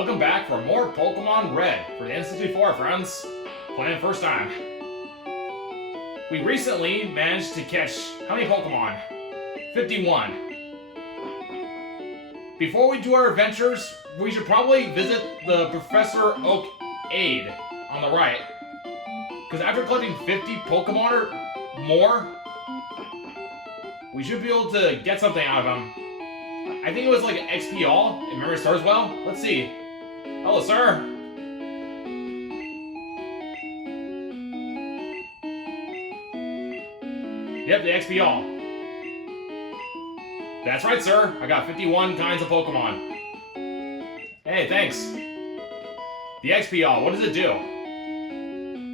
Welcome back for more Pokemon Red for the N64, friends. Playing first time. We recently managed to catch how many Pokemon? 51. Before we do our adventures, we should probably visit the Professor Oak Aid on the right. Because after collecting 50 Pokemon or more, we should be able to get something out of him. I think it was like an XP all, if memory serves well. Let's see. Hello, sir. Yep, the XP all. That's right, sir. I got 51 kinds of Pokemon. Hey, thanks. The XP all, what does it do?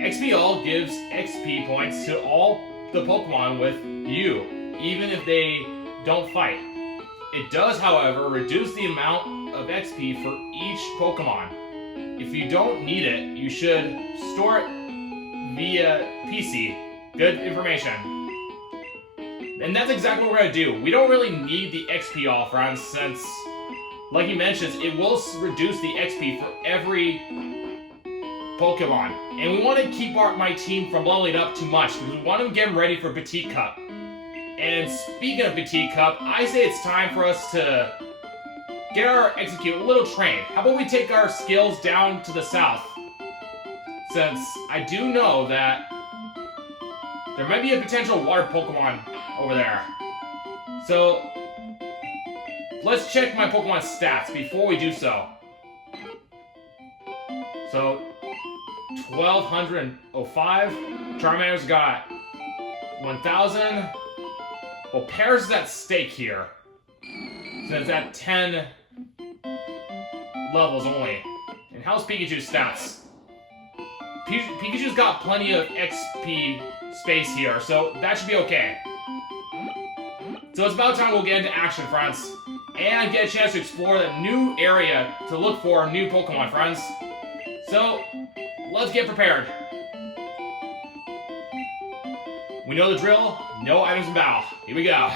XP all gives XP points to all the Pokemon with you, even if they don't fight. It does, however, reduce the amount of XP for each Pokemon. If you don't need it, you should store it via PC. Good information. And that's exactly what we're going to do. We don't really need the XP all, friends, since, like he mentions, it will reduce the XP for every Pokemon. And we want to keep my team from leveling up too much, because we want to get them ready for Petite Cup. And speaking of Petite Cup, I say it's time for us to get our Execute a little trained. How about we take our skills down to the south? Since I do know that there might be a potential water Pokemon over there. So, let's check my Pokemon stats before we do so. So, 1205. Charmander's got 1000. Well, Pear's at stake here. So it's at 10 levels only. And how's Pikachu's stats? Pikachu's got plenty of XP space here, so that should be okay. So it's about time we'll get into action, friends. And get a chance to explore that new area to look for new Pokemon, friends. So, let's get prepared. We know the drill, no items in battle. Here we go.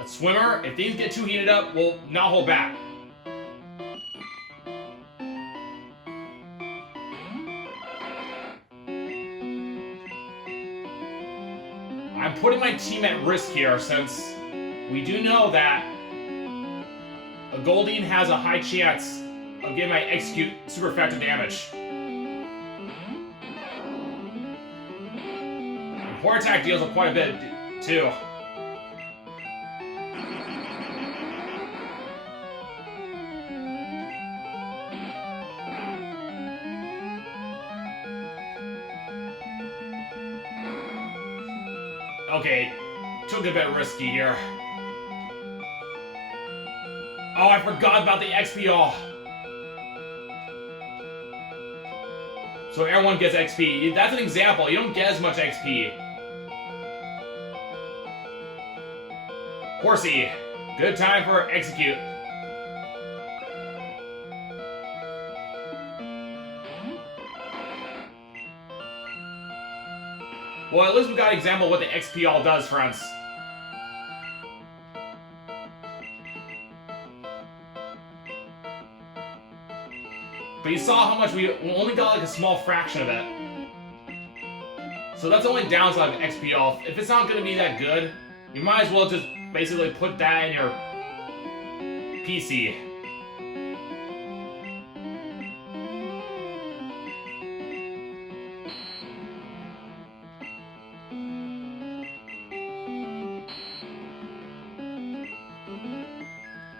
A swimmer, if things get too heated up, we'll not hold back. I'm putting my team at risk here since we do know that a Goldeen has a high chance of getting my Execute super effective damage. And Core Attack deals with quite a bit, too. Okay, took a bit risky here. Oh, I forgot about the XP all. So everyone gets XP. That's an example. You don't get as much XP. Horsey. Good time for Execute. Well, at least we got an example of what the XP all does, friends. But you saw how much we only got like a small fraction of it. So that's the only downside of XP all. If it's not going to be that good, you might as well just basically put that in your PC.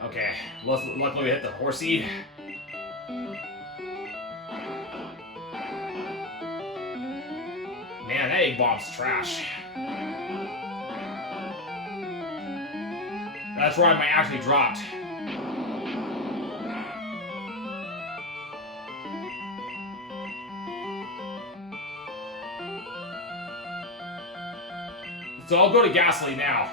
Okay, luckily we hit the Horsey. Man, that egg bomb's trash. That's where I might actually dropped. So I'll go to Ghastly now.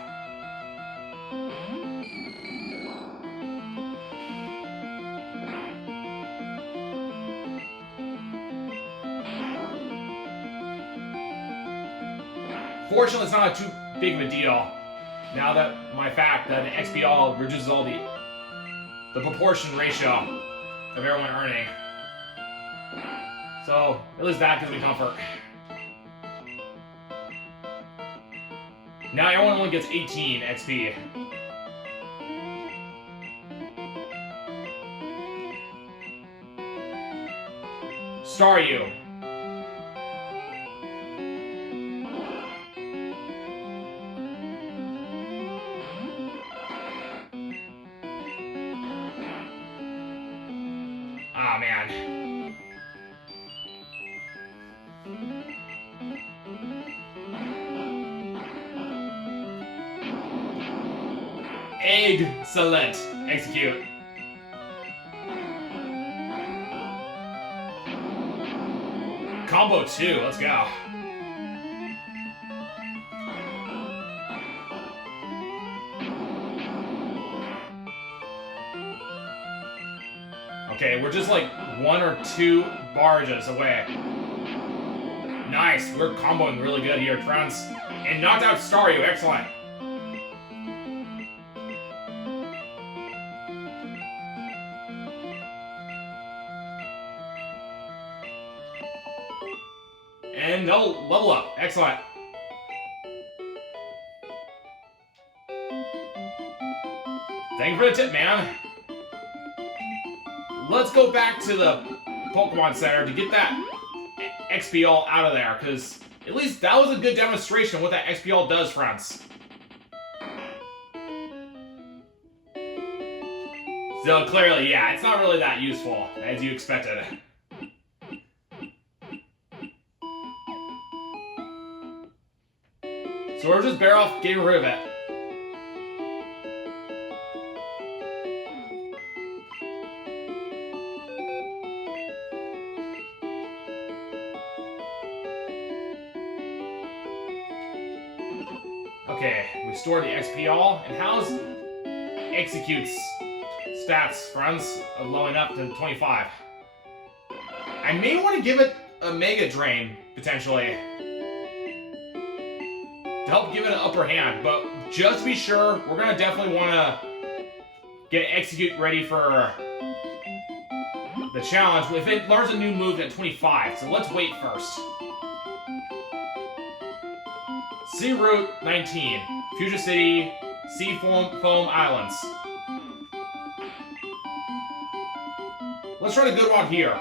Fortunately, it's not a too big of a deal. Now that my fact that the XPL reduces all the proportion ratio of everyone earning. So, at least that gives me comfort. Now everyone only gets 18 XP. Staryu. Ah, man. Excellent. Execute. Combo 2, let's go. Okay, we're just like 1 or 2 barges away. Nice, we're comboing really good here, friends. And knocked out Staryu, excellent. And no level up, excellent. Thank you for the tip, man. Let's go back to the Pokemon Center to get that XPL out of there, because at least that was a good demonstration of what that XPL does, friends. So clearly, yeah, it's not really that useful, as you expected. So we're just better off getting rid of it. Okay, we store the XPL, and how's Execute's stats, friends, of blowing up to 25? I may want to give it a Mega Drain, potentially, to help give it an upper hand, but just to be sure, we're gonna definitely want to get Execute ready for the challenge if it learns a new move at 25, so let's wait first. Sea Route 19, Fuchsia City, Sea Foam Islands. Let's try the good one here.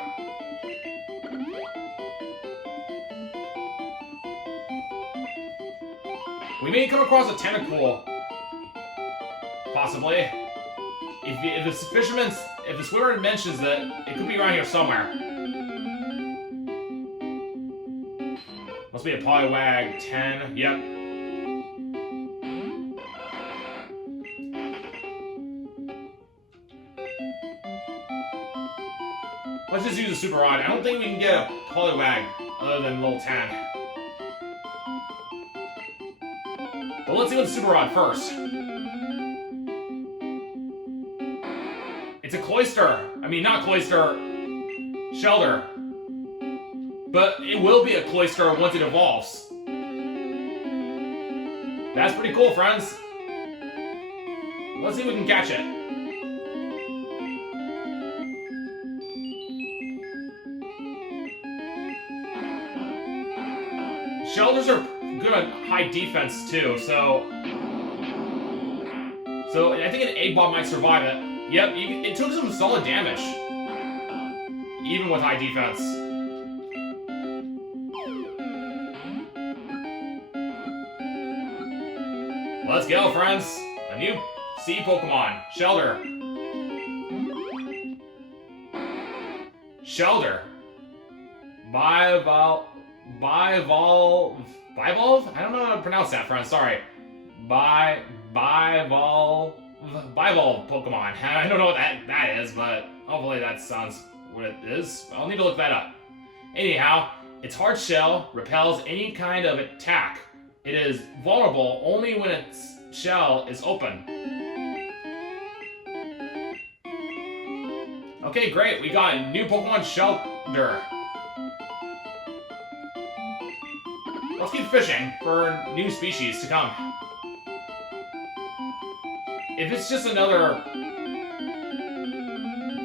We may come across a Tentacool, possibly. If the swimmer mentions that, it could be around here somewhere. Must be a Poliwag 10. Yep. Let's just use a Super Rod. I don't think we can get a Poliwag other than level 10. But let's see what the Super Rod first. It's a Cloyster. I mean, not Cloyster. Shelter. But it will be a Cloyster once it evolves. That's pretty cool, friends. Let's see if we can catch it. Shelters are good on high defense too, so I think an Egg Bomb might survive it. Yep, it took some solid damage, even with high defense. Let's go, friends. A new sea Pokemon, Shelter. Shelter. Bivolve? I don't know how to pronounce that, friends. Sorry. Bivolve Pokemon. I don't know what that is, but hopefully that sounds what it is. I'll need to look that up. Anyhow, its hard shell repels any kind of attack. It is vulnerable only when its shell is open. Okay, great. We got a new Pokemon Shelter. Let's keep fishing for new species to come. if it's just another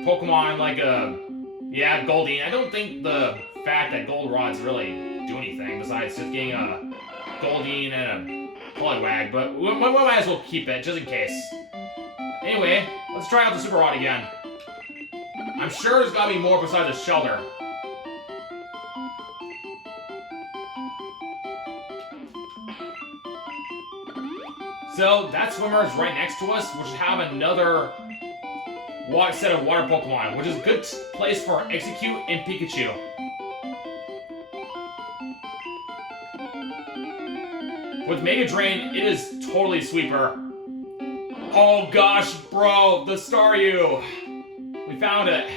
Pokemon like yeah, Goldeen, I don't think the fact that Goldenrod's really do anything besides just getting a Goldeen and a Poliwag, but we might as well keep it just in case. Anyway, let's try out the Super Rod again. I'm sure there's gotta be more besides a shelter. So, that swimmer is right next to us, which should have another set of water Pokemon, which is a good place for Execute and Pikachu. With Mega Drain, it is totally Sweeper. Oh gosh, bro, the Staryu! We found it.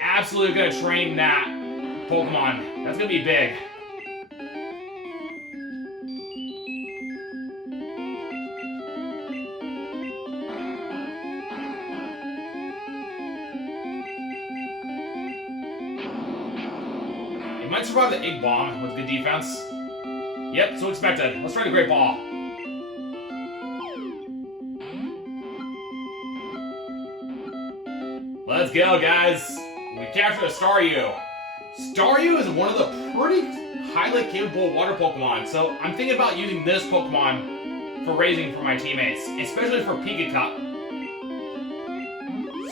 Absolutely gonna train that Pokemon. That's gonna be big. It might survive the Egg Bomb with good defense. Yep, so expected. Let's try the Great Ball. Let's go, guys. We captured a Staryu. Staryu is one of the pretty highly capable water Pokemon, so I'm thinking about using this Pokemon for raising for my teammates, especially for Pika Cup.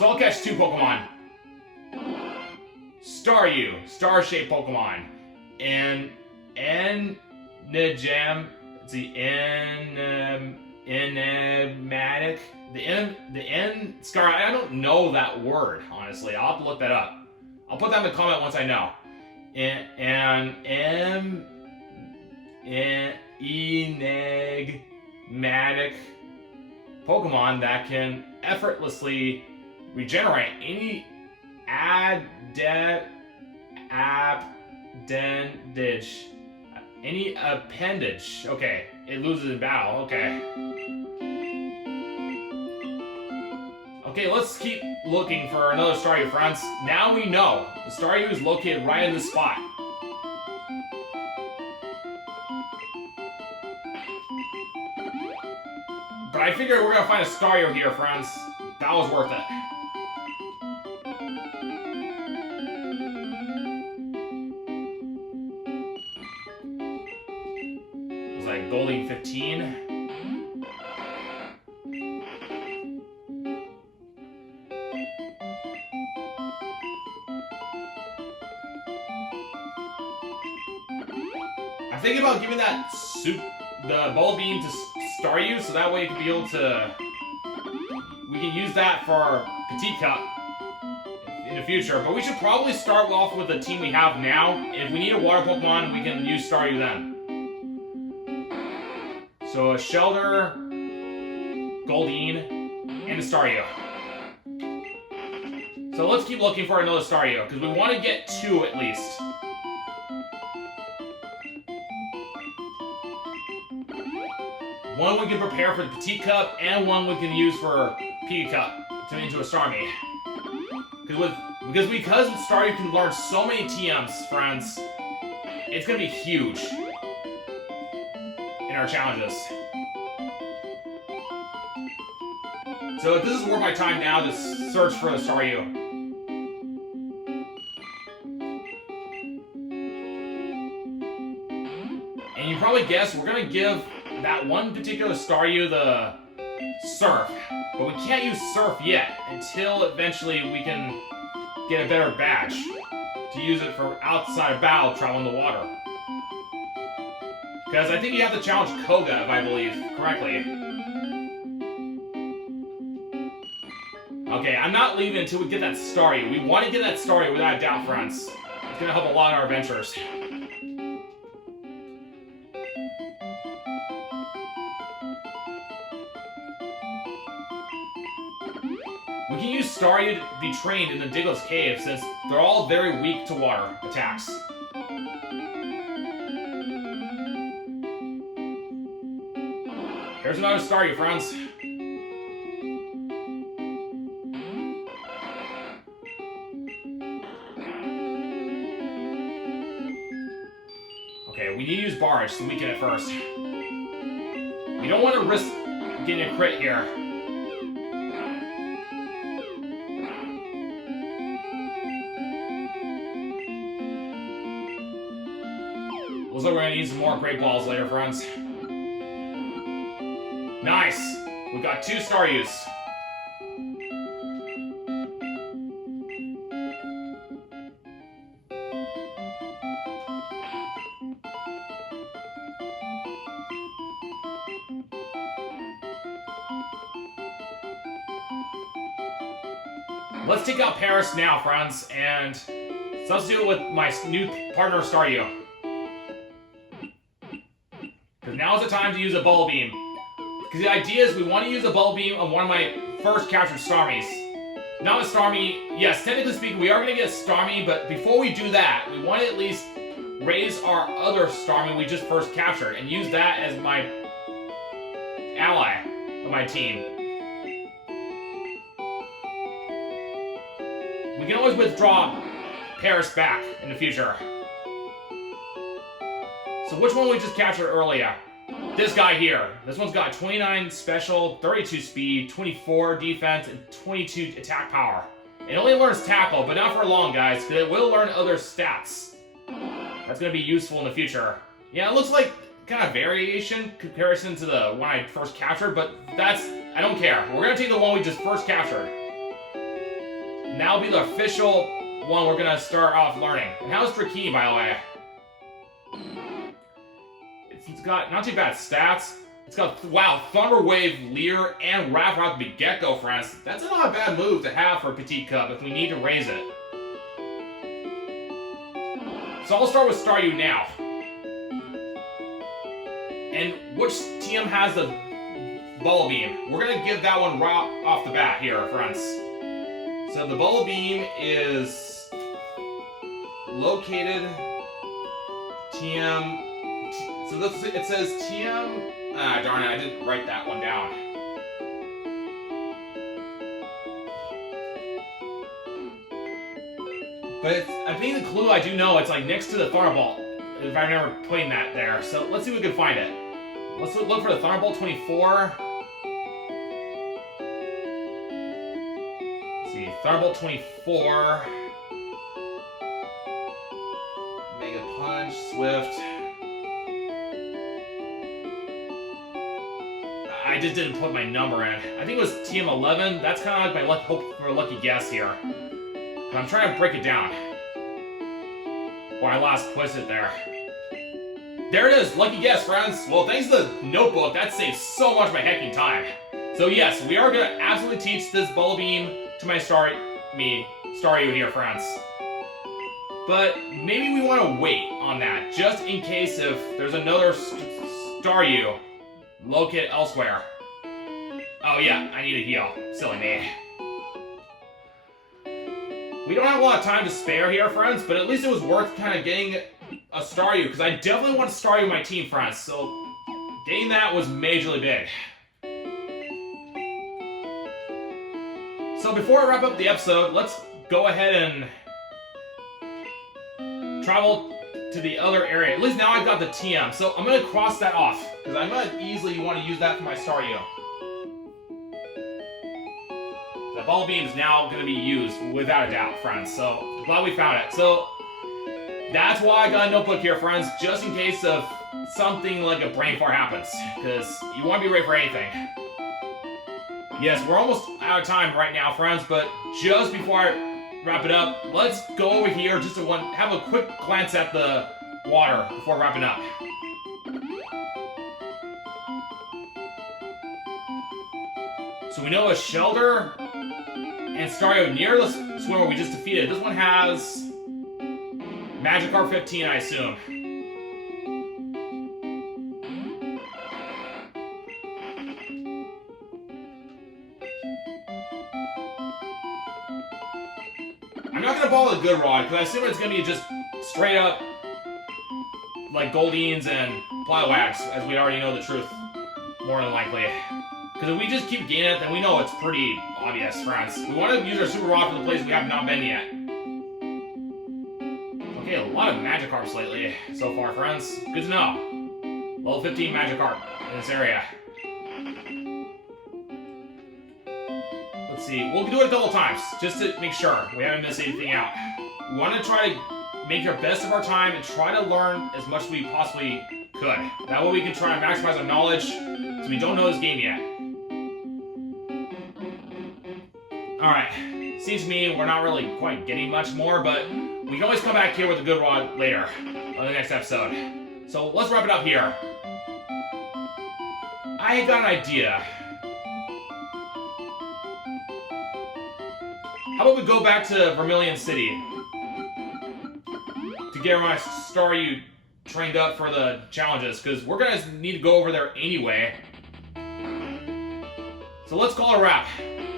So I'll catch two Pokemon. Staryu, Starshape Pokemon, and Enigam, it's the enigmatic, Scar. I don't know that word, honestly. I'll have to look that up. I'll put that in the comment once I know. Enigmatic Pokemon that can effortlessly regenerate any any appendage. Okay, it loses in battle. Okay. Okay, let's keep looking for another Staryu, friends. Now we know the Staryu is located right in this spot. But I figured we're gonna find a Staryu here, friends. That was worth it. Like Goldeen 15. I'm thinking about giving that the Ball Beam to Staryu, so that way it can be able to. We can use that for Petite Cup in the future. But we should probably start off with the team we have now. If we need a water Pokemon, we can use Staryu then. So a Shelter, Goldeen, and a Staryu. So let's keep looking for another Staryu, because we want to get two at least. One we can prepare for the Petite Cup, and one we can use for Pika Cup to turn into a Starmie. Because Staryu can learn so many TMs, friends, it's going to be huge in our challenges. So this is worth my time now to search for the Staryu. And you probably guessed we're going to give that one particular Staryu the Surf. But we can't use Surf yet until eventually we can get a better badge to use it for outside of battle travel in the water. Because I think you have to challenge Koga, if I believe correctly. Okay, I'm not leaving until we get that Staryu. We want to get that Staryu without a doubt, friends. It's going to help a lot in our adventures. We can use Staryu to be trained in the Diglett's Cave since they're all very weak to water attacks. Here's another Staryu, friends. Okay, we need to use Barge to weaken it first. We You don't want to risk getting a crit here. Looks like we're gonna need some more Great Balls later, friends. Nice! We got 2 Staryus. Let's take out Paris now, friends, and substitute it with my new partner, Staryu. Because now is the time to use a Bubble Beam. Because the idea is we want to use a Bubble Beam on one of my first captured Starmies. Not a Starmie. Yes, technically speaking, we are going to get a Starmie, but before we do that, we want to at least raise our other Starmie we just first captured and use that as my ally of my team. We can always withdraw Paris back in the future. So which one we just captured earlier? This guy here. This one's got 29 special, 32 speed, 24 defense, and 22 attack power. It only learns tackle, but not for long, guys, because it will learn other stats. That's going to be useful in the future. Yeah, it looks like kind of variation comparison to the one I first captured, but that's... I don't care. We're going to take the one we just first captured. And that'll be the official one we're going to start off learning. And how's Drakini, by the way? It's got not too bad stats. It's got, wow, Thunder Wave, Leer, and Wrap Rock the get-go, friends. That's not a bad move to have for a Petite Cub if we need to raise it. So I'll start with Staryu now. And which TM has the Bubble Beam? We're going to give that one right off the bat here, friends. So the Bubble Beam is located TM... So this, it says TM... Ah, darn it, I didn't write that one down. But it's, I think the clue I do know, it's like next to the Thunderbolt, if I remember putting that there. So let's see if we can find it. Let's look for the Thunderbolt 24. Let's see, Thunderbolt 24. Mega Punch, Swift. I just didn't put my number in. I think it was TM11. That's kind of like my hope for a lucky guess here. But I'm trying to break it down. Or I last quizzed it there. There it is, lucky guess, friends. Well, thanks to the notebook, that saves so much of my hecking time. So yes, we are gonna absolutely teach this Bubble Beam to my Staryu here, friends. But maybe we want to wait on that, just in case if there's another Staryu located elsewhere. Oh yeah, I need a heal. Silly me. We don't have a lot of time to spare here, friends, but at least it was worth kind of getting a Staryu, because I definitely want a Staryu in my team, friends, so getting that was majorly big. So before I wrap up the episode, let's go ahead and travel to the other area. At least now I've got the TM, so I'm going to cross that off, because I might easily want to use that for my Staryu. The Bubble Beam is now going to be used, without a doubt, friends, so glad we found it. So that's why I got a notebook here, friends, just in case of something like a brain fart happens, because you want to be ready for anything. Yes, we're almost out of time right now, friends, but just before I wrap it up, let's go over here just to have a quick glance at the water before wrapping up. So we know a Shelter and Staryu near the swimmer we just defeated. This one has Magikarp 15, I assume. I'm not gonna ball a good rod, because I assume it's gonna be just straight up like Goldeen's and Pliwags, as we already know the truth, more than likely. Because if we just keep gaining it, then we know it's pretty obvious, friends. We want to use our Super Rod for the place we have not been yet. Okay, a lot of Magikarps lately so far, friends. Good to know. Level 15 Magikarp in this area. let's see. We'll do it a couple times, just to make sure we haven't missed anything out. We want to try to make our best of our time and try to learn as much as we possibly could. That way we can try and maximize our knowledge, so we don't know this game yet. Alright, seems to me we're not really quite getting much more, but we can always come back here with a good rod later, on the next episode. So let's wrap it up here. I got an idea. How about we go back to Vermilion City to get my Staryu trained up for the challenges, because we're gonna need to go over there anyway. So let's call it a wrap.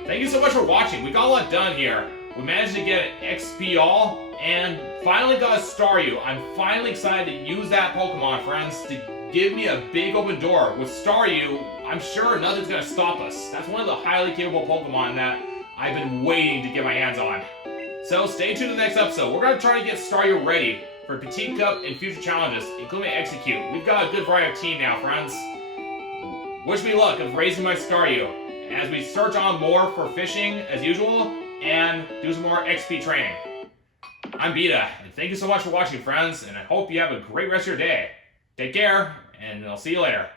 Thank you so much for watching. We got a lot done here. We managed to get an XP all and finally got a Staryu. I'm finally excited to use that Pokemon, friends, to give me a big open door. With Staryu, I'm sure nothing's gonna stop us. That's one of the highly capable Pokemon that I've been waiting to get my hands on. So stay tuned to the next episode. We're gonna try to get Staryu ready for Petite Cup and future challenges, including Execute. We've got a good variety of team now, friends. Wish me luck of raising my Staryu as we search on more for fishing as usual and do some more XP training. I'm Beta, and thank you so much for watching, friends, and I hope you have a great rest of your day. Take care, and I'll see you later.